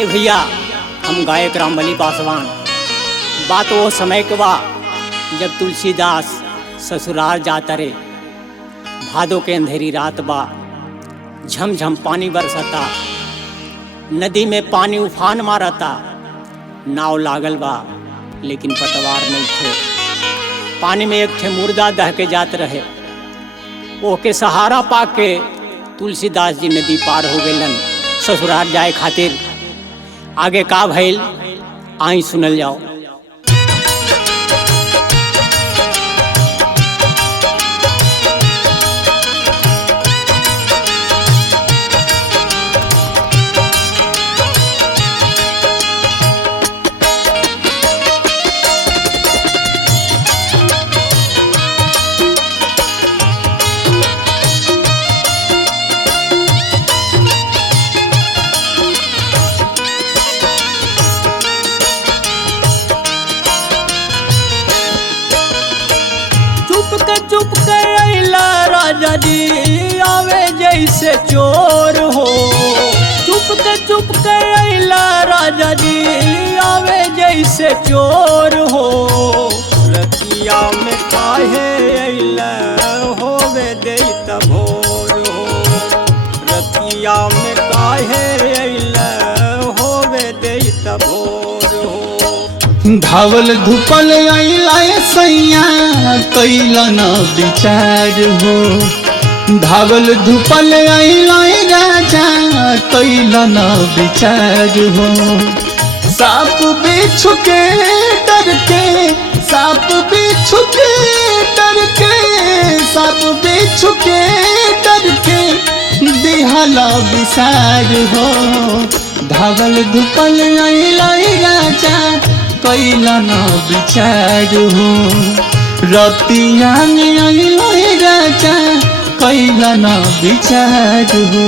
अरे भैया, हम गायक रामबली पासवान। बात वो समय के बा जब तुलसीदास ससुराल जाता रे। भादो के अंधेरी रात बा, झमझम पानी बरसता, नदी में पानी उफान मारता। नाव लागल बा लेकिन पतवार नहीं थे। पानी में एक थे मुर्दा दह के जात रहे। ओके सहारा पाके तुलसीदास जी नदी पार हो गलन ससुराल जाए खातिर। आगे का भइल आई सुनल जाओ। चुप के अइला राजा जी आवे जैसे चोर हो। चुप के अइला राजा जी आवे जैसे चोर हो। रतिया में काहे अइला होवे देत भोर हो। रतिया में काहे अइला होवे देत भोर हो। धावल धुपल अइला सैया कैला न विचार हो। धावल धुपल अइला राजा कैला न विचार हो। साप बिच्छू के डर के, साप बिच्छू के डर के, साप बिच्छू के डर के दिहला विसार हो। धावल धुपल अइला राजा कैला न विचार हो। रतिया में अइला राजा कैला न विचार हो।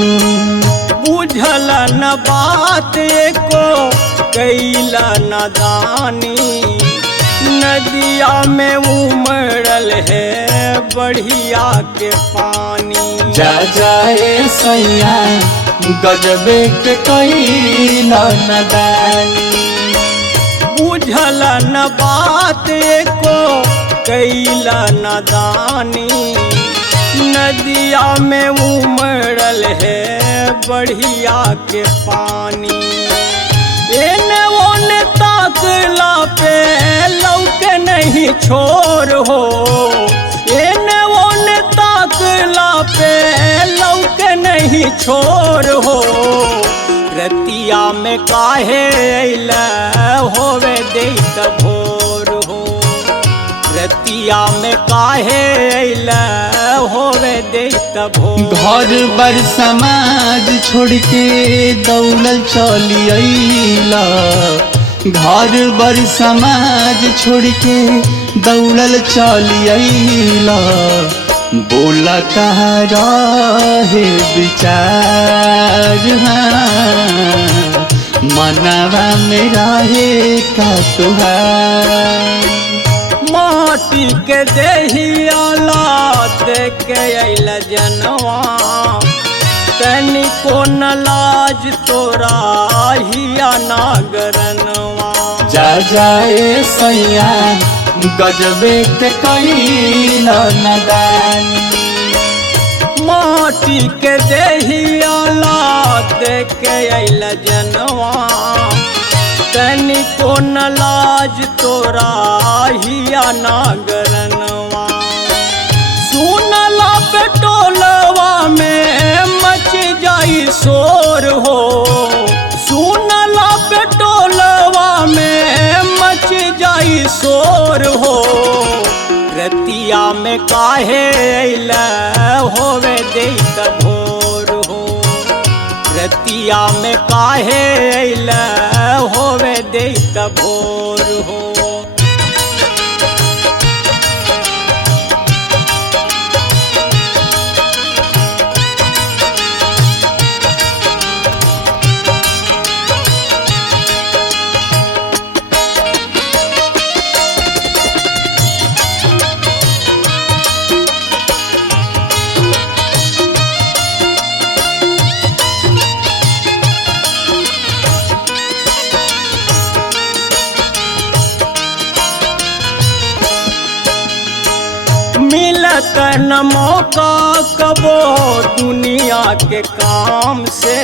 बुझल न बात को कैला न दानी। नदिया में उमड़ल है बढ़िया के पानी। जा जाए सैया गजबे के कैला न दानी। बुझल न बात को कैला न दानी। नदिया में उमड़ल है बढ़िया के पानी। एने ओने ताकला पे लौके नहीं छोर हो। एने ओने ताकला पे लौके नहीं छोर हो। रतिया में काहे अइला होवे देत भोर हो। रतिया में काहे अइला होवे देत भोर। घर बर समाज छोड़ के दौड़ल चली अइला। घर बर समाज छोड़ के दौड़ल चली अइला। बोला कहा रहे विचार मनवा में रहे का तुहार। माटी के देहियाला देख के अइला जनवा। तनिको न लाज तोरा हिया नागरनवा। जा जाए सैया गजबे के कैला न दानी। माटी के देहियाला देख के अइला जनवा। तनिको न लाज तोरा हिया नागरनवा। सुनला पे टोलवा में मच जाई शोर हो। सुनला पे टोलवा में मच जाई शोर हो। रतिया में काहे अइला होवे देत भोर हो। रतिया में काहे अइला होवे देत भोर हो। मिलत न मौका कबो दुनिया के काम से,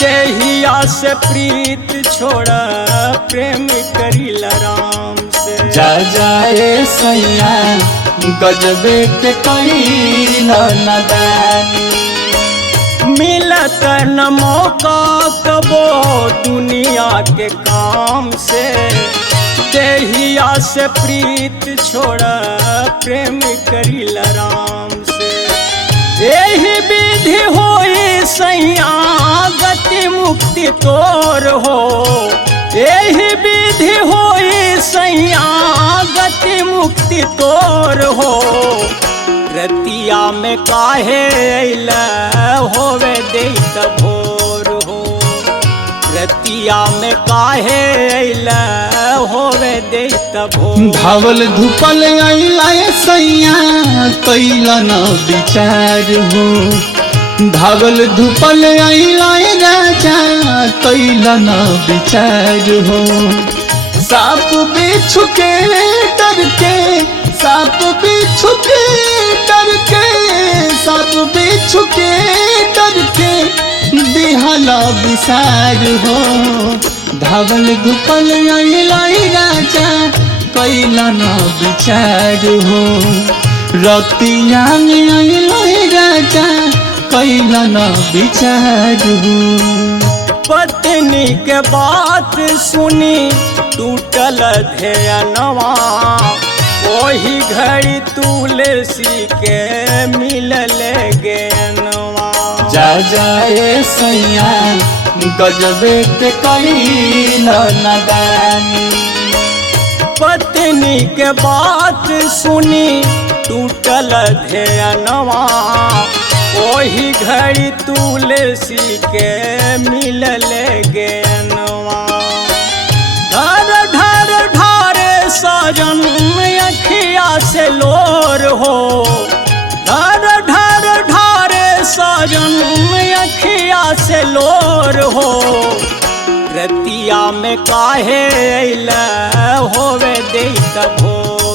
देहिया से प्रीत छोड़ प्रेम करी राम से। जा जाए सैया गजबे के कैला नदानी, मिलत न मौका कबो दुनिया के काम से, देहिया से प्रीत छोड़ प्रेम करी राम से। यही विधि होई सैया गति मुक्ति तोर हो, यही विधि होई सैया गति मुक्ति तोर हो। रतिया में काहे अइला होवे देत भोर हो, रतिया में काहे अइला होवे देत भोर। धावल धुपल अइला सैया कैला न विचार हो, धावल धुपल अइला राजा कैला न विचार हो। साप बिच्छू के डर के, साप बिच्छू के डर के, साप बिच्छू के डर के दिहला विसार हो। धावल धुपल अइला राजा कैला न विचार हो, रतिया में अइला राजा कैला न विचार हो। पत्नी के बात सुनी टूटल ध्यानवा, वही घड़ी तुलसी के मिलल ज्ञानवा। जा जाए सैया गजबे के कैला नदानी, पत्नी के बात सुनी टूटल ध्यानवा, वही घड़ी तुलसी के मिलल ज्ञानवा। धर धर ढारे सजन अखिया से लोर हो, धर धर ढारे सजन अखिया से लोर हो। रतिया में काहे अइला होवे देत भोर